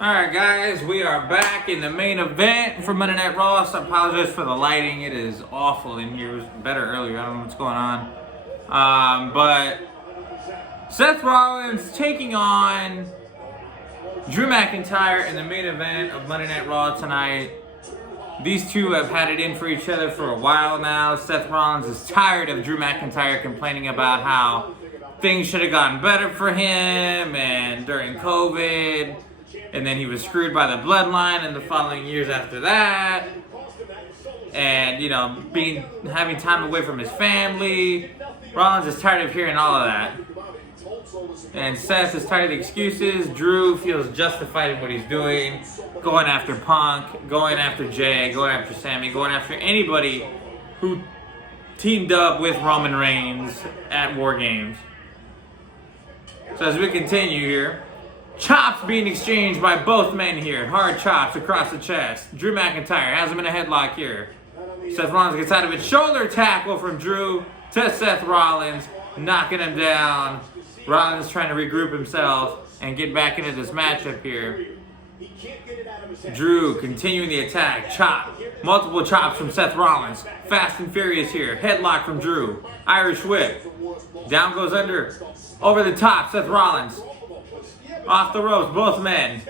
Alright guys, we are back in the main event for Monday Night Raw. So I apologize for the lighting. It is awful in here. It was better earlier. I don't know what's going on. But Seth Rollins taking on Drew McIntyre in the main event of Monday Night Raw tonight. These two have had it in for each other for a while now. Seth Rollins is tired of Drew McIntyre complaining about how things should have gotten better for him and during COVID. And then he was screwed by the bloodline in the following years after that. And, you know, having time away from his family. Rollins is tired of hearing all of that. And Seth is tired of the excuses. Drew feels justified in what he's doing. Going after Punk, going after Jay, going after Sammy, going after anybody who teamed up with Roman Reigns at War Games. So as we continue here, chops being exchanged by both men here. Hard chops across the chest. Drew McIntyre has him in a headlock here. Seth Rollins gets out of it. Shoulder tackle from Drew to Seth Rollins, knocking him down. Rollins trying to regroup himself and get back into this matchup here. Drew continuing the attack. Chop. Multiple chops from Seth Rollins. Fast and furious here. Headlock from Drew. Irish whip. Down goes under. Over the top, Seth Rollins. Off the ropes, both men.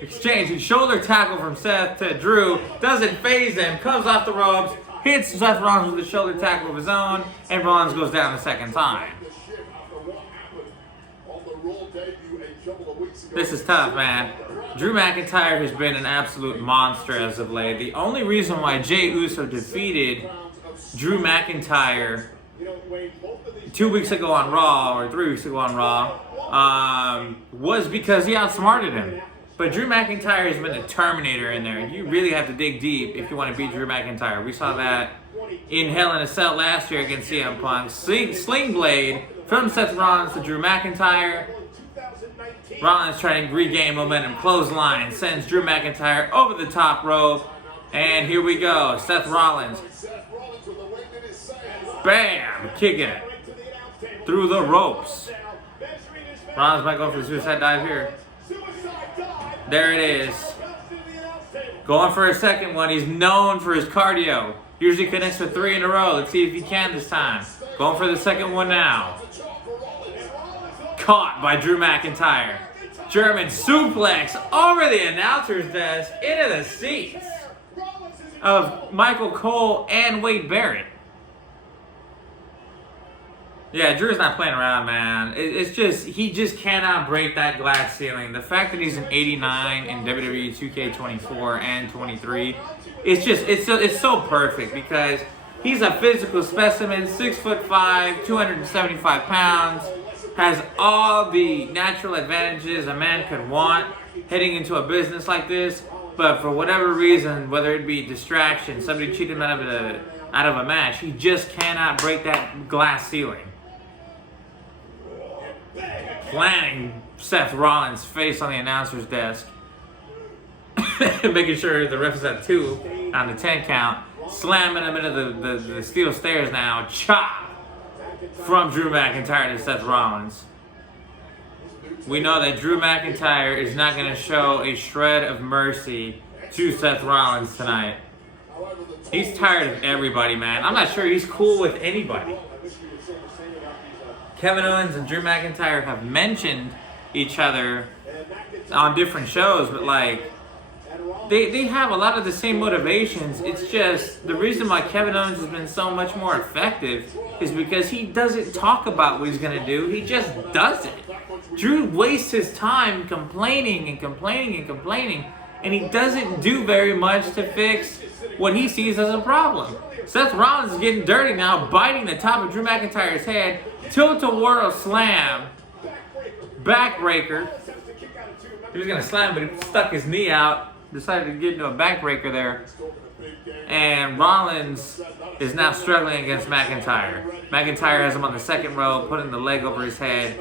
Exchanging shoulder tackle from Seth to Drew. Doesn't phase him. Comes off the ropes. Hits Seth Rollins with a shoulder tackle of his own. And Rollins goes down the second time. This is tough, man. Drew McIntyre has been an absolute monster as of late. The only reason why Jey Uso defeated Drew McIntyre 2 weeks ago on Raw, or 3 weeks ago on Raw, was because he outsmarted him. But Drew McIntyre has been the Terminator in there. You really have to dig deep if you want to beat Drew McIntyre. We saw that in Hell in a Cell last year against CM Punk. Sling Blade from Seth Rollins to Drew McIntyre. Rollins trying to regain momentum. Clothesline sends Drew McIntyre over the top rope. And here we go. Seth Rollins. Bam! Kicking it through the ropes. Rollins might go for the suicide dive here. There it is. Going for a second one. He's known for his cardio. Usually connects with 3 in a row. Let's see if he can this time. Going for the second one now. Caught by Drew McIntyre. German suplex over the announcer's desk into the seats of Michael Cole and Wade Barrett. Yeah, Drew's not playing around, man. It's just, he just cannot break that glass ceiling. The fact that he's an 89 in WWE 2K24 and 23, it's just, it's so perfect because he's a physical specimen, 6'5", 275 pounds, has all the natural advantages a man could want heading into a business like this, but for whatever reason, whether it be distraction, somebody cheated him out of a match, he just cannot break that glass ceiling. Planting Seth Rollins' face on the announcer's desk. Making sure the ref is at 2 on the 10 count. Slamming him into the steel stairs now. Chop from Drew McIntyre to Seth Rollins. We know that Drew McIntyre is not going to show a shred of mercy to Seth Rollins tonight. He's tired of everybody, man. I'm not sure he's cool with anybody. Kevin Owens and Drew McIntyre have mentioned each other on different shows, but like, they have a lot of the same motivations. It's just, the reason why Kevin Owens has been so much more effective is because he doesn't talk about what he's going to do. He just does it. Drew wastes his time complaining and complaining and complaining, and he doesn't do very much to fix what he sees as a problem. Seth Rollins is getting dirty now, biting the top of Drew McIntyre's head. Tilt-a-whirl slam. Backbreaker. He was going to slam, but he stuck his knee out. Decided to get into a backbreaker there. And Rollins is now struggling against McIntyre. McIntyre has him on the second row, putting the leg over his head,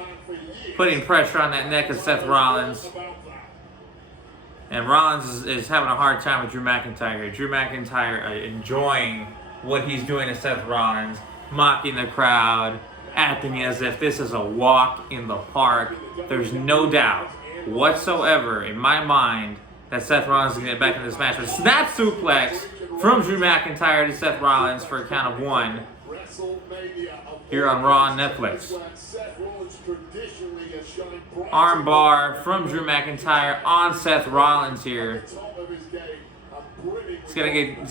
putting pressure on that neck of Seth Rollins. And Rollins is having a hard time with Drew McIntyre. Drew McIntyre enjoying what he's doing to Seth Rollins, mocking the crowd, acting as if this is a walk in the park. There's no doubt whatsoever in my mind that Seth Rollins is going to get back into this match. But snap suplex from Drew McIntyre to Seth Rollins for a count of 1 here on Raw on Netflix. Armbar from Drew McIntyre on Seth Rollins here. It's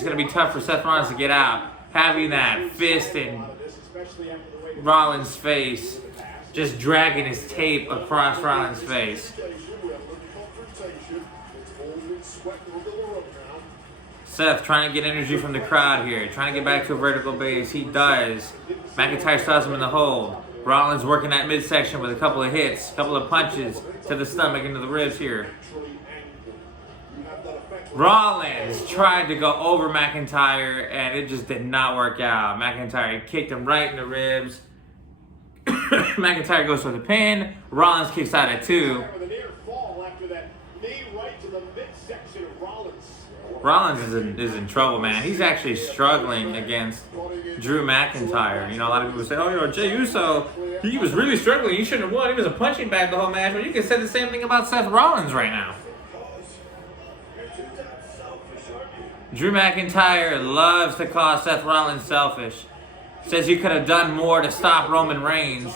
gonna be tough for Seth Rollins to get out. Having that fist in Rollins' face, just dragging his tape across Rollins' face. Seth trying to get energy from the crowd here, trying to get back to a vertical base. He does. McIntyre still him in the hold. Rollins working that midsection with a couple of hits, a couple of punches to the stomach, into the ribs here. Rollins tried to go over McIntyre, and it just did not work out. McIntyre kicked him right in the ribs. McIntyre goes for the pin. Rollins kicks out at 2. Rollins is in trouble, man. He's actually struggling against Drew McIntyre. You know, a lot of people say, oh, you know, Jey Uso, he was really struggling. He shouldn't have won. He was a punching bag the whole match. But you can say the same thing about Seth Rollins right now. Drew McIntyre loves to call Seth Rollins selfish. Says he could have done more to stop Roman Reigns.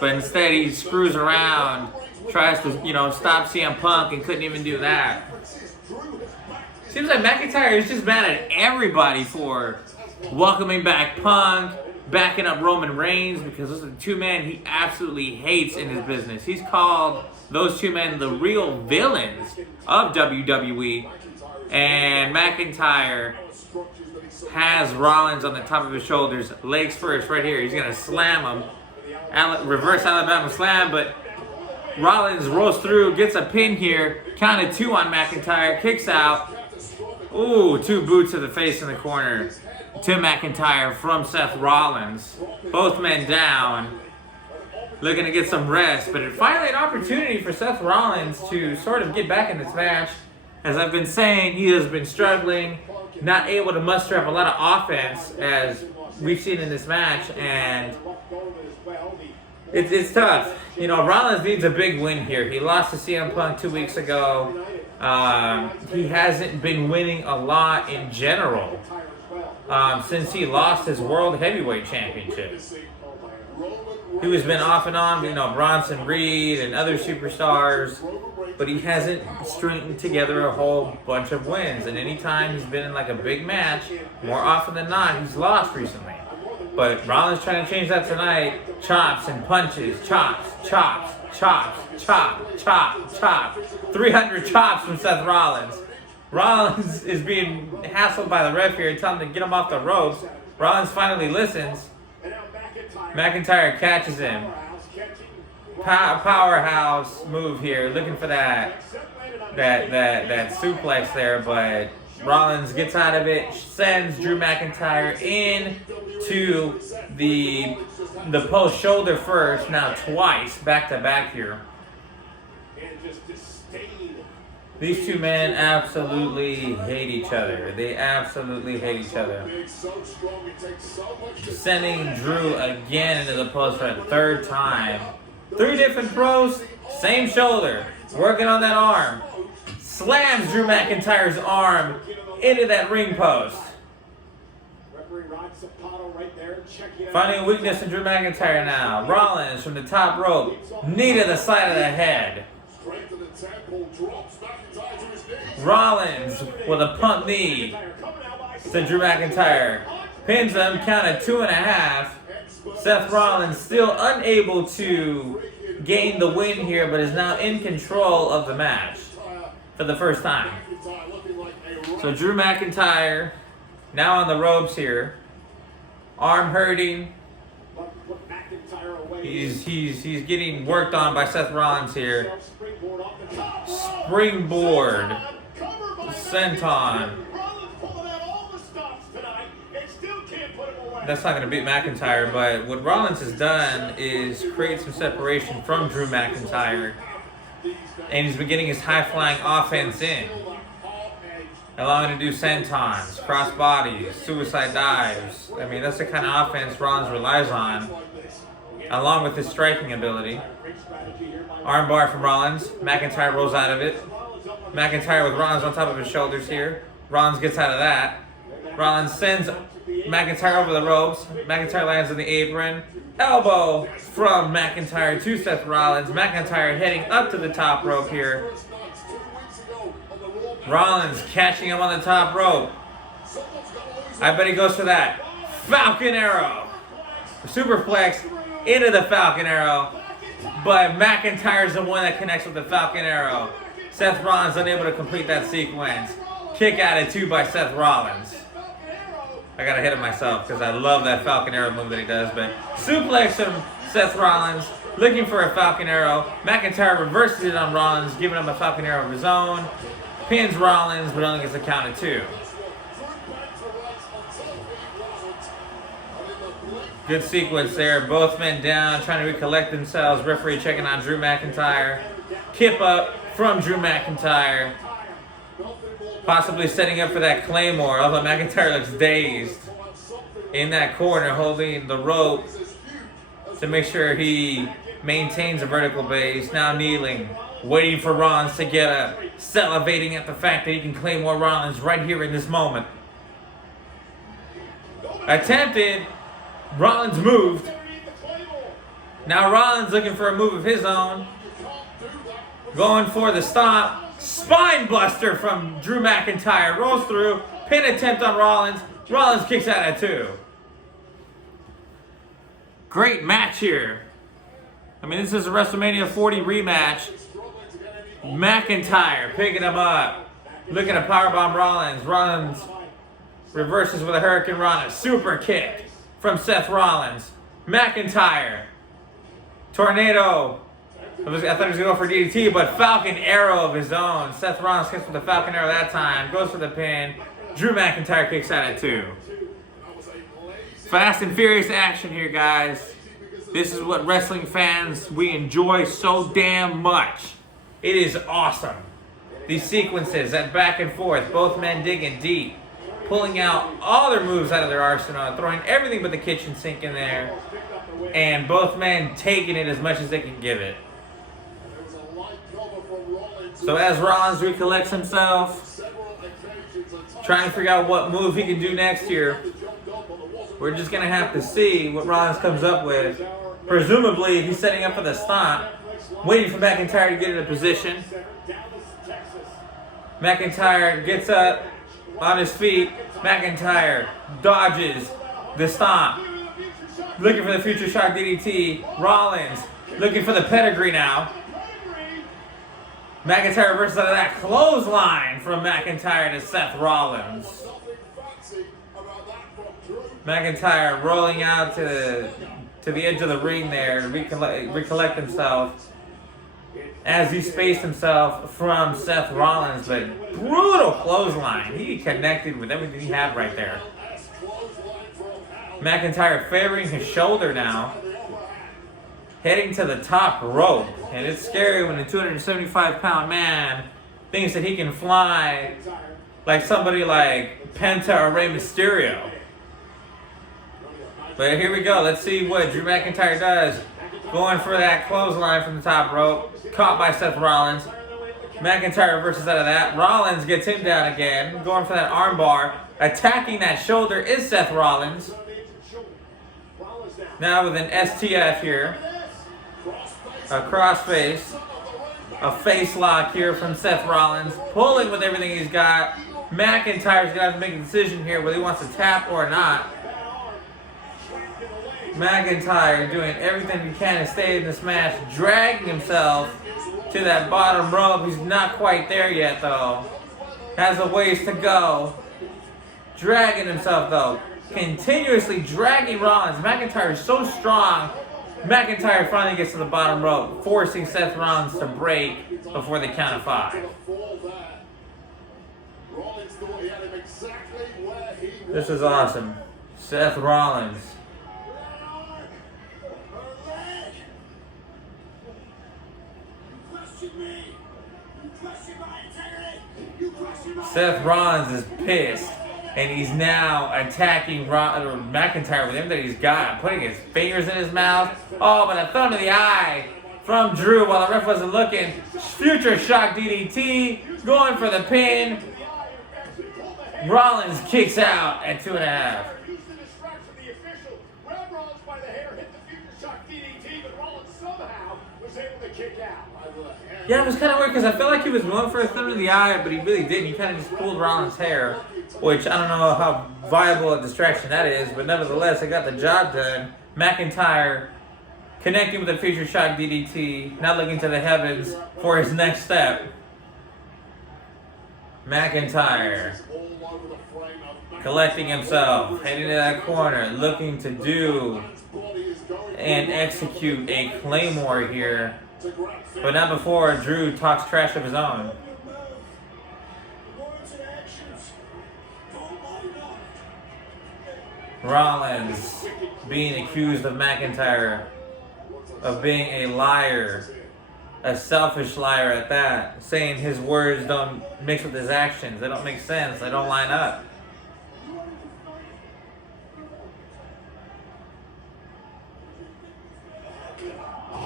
But instead he screws around, tries to, you know, stop CM Punk and couldn't even do that. Seems like McIntyre is just mad at everybody for welcoming back Punk, backing up Roman Reigns, because those are the 2 men he absolutely hates in his business. He's called those 2 men the real villains of WWE, and McIntyre has Rollins on the top of his shoulders, legs first right here. He's going to slam him, reverse Alabama slam, but Rollins rolls through, gets a pin here, count of 2 on McIntyre, kicks out. Ooh, 2 boots to the face in the corner to McIntyre from Seth Rollins. Both men down, looking to get some rest, but finally an opportunity for Seth Rollins to sort of get back in this match. As I've been saying, he has been struggling, not able to muster up a lot of offense as we've seen in this match, and it's tough. You know, Rollins needs a big win here. He lost to CM Punk 2 weeks ago. He hasn't been winning a lot in general since he lost his World Heavyweight Championship. He has been off and on, you know, Bronson Reed and other superstars, but he hasn't strung together a whole bunch of wins. And anytime he's been in like a big match, more often than not, he's lost recently. But Rollins trying to change that tonight. Chops and punches. Chops, chops, chops, chop, chop, chop. 300 chops from Seth Rollins. Rollins is being hassled by the ref here, telling him to get him off the ropes. Rollins finally listens. McIntyre catches him. Powerhouse move here, looking for that suplex there, but Rollins gets out of it, sends Drew McIntyre in to the post shoulder first, now twice, back to back here. These 2 men absolutely hate each other. They absolutely hate each other. Sending Drew again into the post for a 3rd time. 3 different pros, same shoulder, working on that arm. Slams Drew McIntyre's arm into that ring post. Finding a weakness in Drew McIntyre now. Rollins from the top rope, knee to the side of the head. Rollins with a pump knee to Drew McIntyre. Pins him, count at 2.5. Seth Rollins still unable to gain the win here, but is now in control of the match for the first time. So Drew McIntyre now on the ropes here. Arm hurting. He's getting worked on by Seth Rollins here. Springboard. Senton. That's not going to beat McIntyre, but what Rollins has done is create some separation from Drew McIntyre, and he's been getting his high-flying offense in, allowing him to do sentons, cross bodies, suicide dives. I mean, that's the kind of offense Rollins relies on. along with his striking ability. Armbar from Rollins. McIntyre rolls out of it. McIntyre with Rollins on top of his shoulders here. Rollins gets out of that. Rollins sends McIntyre over the ropes. McIntyre lands on the apron. Elbow from McIntyre to Seth Rollins. McIntyre heading up to the top rope here. Rollins catching him on the top rope. I bet he goes for that Falcon Arrow. Superplex into the Falcon Arrow. But McIntyre's the one that connects with the Falcon Arrow. Seth Rollins unable to complete that sequence. Kick out at 2 by Seth Rollins. I gotta hit him myself because I love that Falcon Arrow move that he does. But suplex from Seth Rollins, looking for a Falcon Arrow. McIntyre reverses it on Rollins, giving him a Falcon Arrow of his own. Pins Rollins, but only gets a count of 2. Good sequence there. Both men down, trying to recollect themselves. Referee checking on Drew McIntyre. Kip up from Drew McIntyre. Possibly setting up for that Claymore, although McIntyre looks dazed in that corner, holding the rope to make sure he maintains a vertical base. Now kneeling, waiting for Rollins to get up, salivating at the fact that he can Claymore Rollins right here in this moment. Attempted. Rollins moved. Now Rollins looking for a move of his own. Going for the stop. Spine buster from Drew McIntyre. Rolls through. Pin attempt on Rollins. Rollins kicks out at 2. Great match here. I mean, this is a WrestleMania 40 rematch. McIntyre picking him up. Looking to powerbomb Rollins. Rollins reverses with a Hurricane Rana. Super kick from Seth Rollins. McIntyre. Tornado. I thought he was going to go for DDT, but Falcon Arrow of his own. Seth Rollins kicks with the Falcon Arrow that time. Goes for the pin. Drew McIntyre kicks out at 2. Fast and furious action here, guys. This is what wrestling fans, we enjoy so damn much. It is awesome. These sequences, that back and forth, both men digging deep, pulling out all their moves out of their arsenal, throwing everything but the kitchen sink in there, and both men taking it as much as they can give it. So as Rollins recollects himself, trying to figure out what move he can do next year, we're just going to have to see what Rollins comes up with. Presumably, he's setting up for the stomp, waiting for McIntyre to get into position. McIntyre gets up on his feet. McIntyre dodges the stomp. Looking for the future shock DDT. Rollins looking for the pedigree now. McIntyre reverses out of that clothesline from McIntyre to Seth Rollins. McIntyre rolling out to the edge of the ring there to recollect himself as he spaced himself from Seth Rollins. But brutal clothesline. He connected with everything he had right there. McIntyre favoring his shoulder now. Heading to the top rope. And it's scary when a 275-pound man thinks that he can fly like somebody like Penta or Rey Mysterio. But here we go. Let's see what Drew McIntyre does. Going for that clothesline from the top rope. Caught by Seth Rollins. McIntyre reverses out of that. Rollins gets him down again. Going for that armbar. Attacking that shoulder is Seth Rollins. Now with an STF here. A crossface. A face lock here from Seth Rollins. Pulling with everything he's got. McIntyre's going to have to make a decision here whether he wants to tap or not. McIntyre doing everything he can to stay in this match. Dragging himself to that bottom rope. He's not quite there yet, though. Has a ways to go. Dragging himself, though. Continuously dragging Rollins. McIntyre is so strong. McIntyre finally gets to the bottom rope, forcing Seth Rollins to break before the count of 5. This is awesome. Seth Rollins. Seth Rollins is pissed. And he's now attacking McIntyre with him that he's got, putting his fingers in his mouth. Oh, but a thumb to the eye from Drew while the ref wasn't looking. Future shock DDT, going for the pin. Rollins kicks out at 2.5. Yeah, it was kind of weird because I felt like he was going for a thumb to the eye, but he really didn't. He kind of just pulled Rollins' hair, which I don't know how viable a distraction that is, but nevertheless, it got the job done. McIntyre connecting with a future shock DDT, now looking to the heavens for his next step. McIntyre collecting himself, heading to that corner, looking to do and execute a Claymore here. But not before Drew talks trash of his own. Rollins being accused of McIntyre of being a liar, a selfish liar at that, saying his words don't mix with his actions. They don't make sense. They don't line up.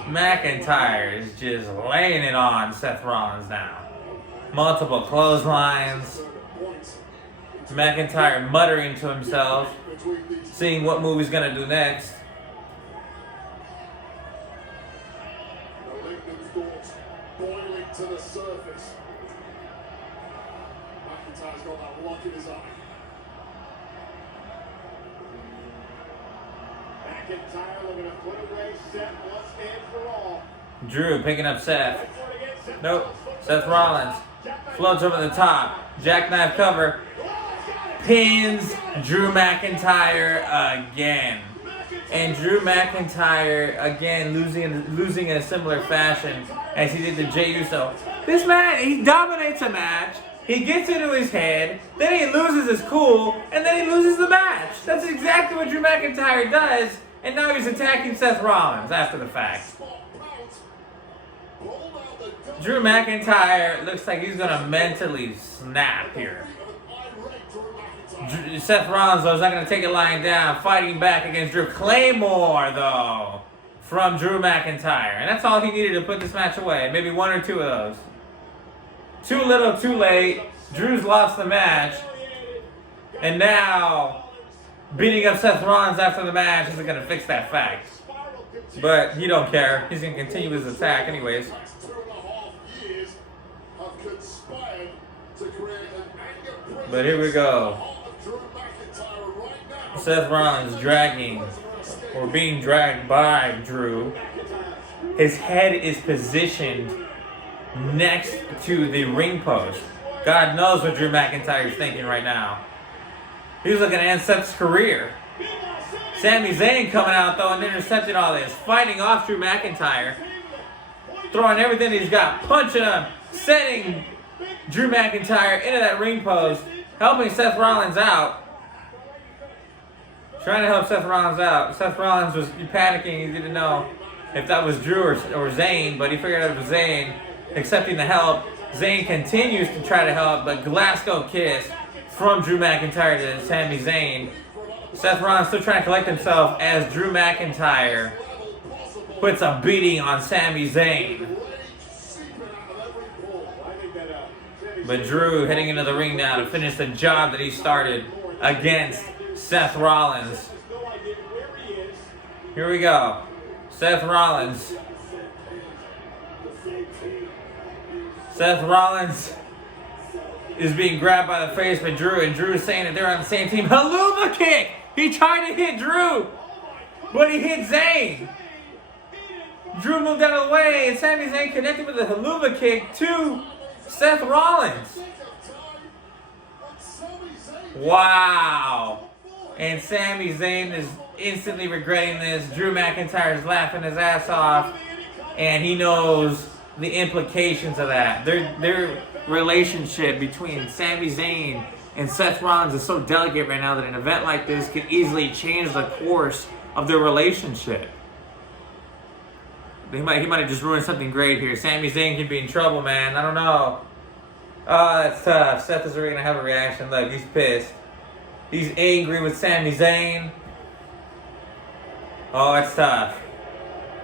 McIntyre is just laying it on Seth Rollins now. Multiple clotheslines. McIntyre muttering to himself, seeing what move he's going to do next. Boiling to the surface. McIntyre's got that lock in his eye. McIntyre looking to put away Seth once and for all. Drew picking up Seth. Nope. Seth Rollins floats over the top. Jackknife cover. Pins Drew McIntyre again. And Drew McIntyre again losing in a similar fashion as he did to Jey Uso. This man, he dominates a match. He gets into his head, then he loses his cool, and then he loses the match. That's exactly what Drew McIntyre does, and now he's attacking Seth Rollins after the fact. Drew McIntyre looks like he's going to mentally snap here. Seth Rollins, though, is not going to take it lying down, fighting back against Drew. Claymore, though, from Drew McIntyre. And that's all he needed to put this match away. Maybe one or two of those. Too little, too late. Drew's lost the match. And now, beating up Seth Rollins after the match isn't going to fix that fact. But he don't care. He's going to continue his attack anyways. But here we go. Seth Rollins dragging, or being dragged by Drew. His head is positioned next to the ring post. God knows what Drew McIntyre is thinking right now. He's looking to end Seth's career. Sami Zayn coming out though and intercepting all this, fighting off Drew McIntyre, throwing everything he's got, punching him, setting Drew McIntyre into that ring post, helping Seth Rollins out. Trying to help Seth Rollins out. Seth Rollins was panicking. He didn't know if that was Drew or Zayn, but he figured out it was Zayn. Accepting the help. Zayn continues to try to help, but Glasgow kiss from Drew McIntyre to Sami Zayn. Seth Rollins still trying to collect himself as Drew McIntyre puts a beating on Sami Zayn. But Drew heading into the ring now to finish the job that he started against Seth Rollins. Here we go. Seth Rollins. Seth Rollins is being grabbed by the face by Drew, and Drew is saying that they're on the same team. Helluva kick! He tried to hit Drew, but he hit Zayn. Drew moved out of the way, and Sami Zayn connected with a Helluva kick to Seth Rollins. Wow. And Sami Zayn is instantly regretting this. Drew McIntyre is laughing his ass off, and he knows the implications of that. Their relationship between Sami Zayn and Seth Rollins is so delicate right now that an event like this could easily change the course of their relationship. He might have just ruined something great here. Sami Zayn could be in trouble, man. I don't know. Oh, that's tough. Seth is really going to have a reaction. Look, he's pissed. He's angry with Sami Zayn. Oh, it's tough.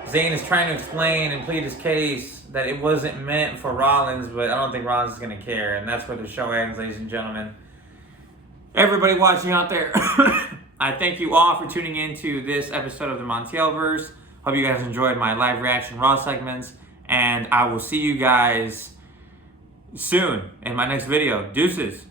Zayn is trying to explain and plead his case that it wasn't meant for Rollins, but I don't think Rollins is going to care. And that's where the show ends, ladies and gentlemen. Everybody watching out there, I thank you all for tuning in to this episode of the Montielverse. Hope you guys enjoyed my live reaction Raw segments. And I will see you guys soon in my next video. Deuces.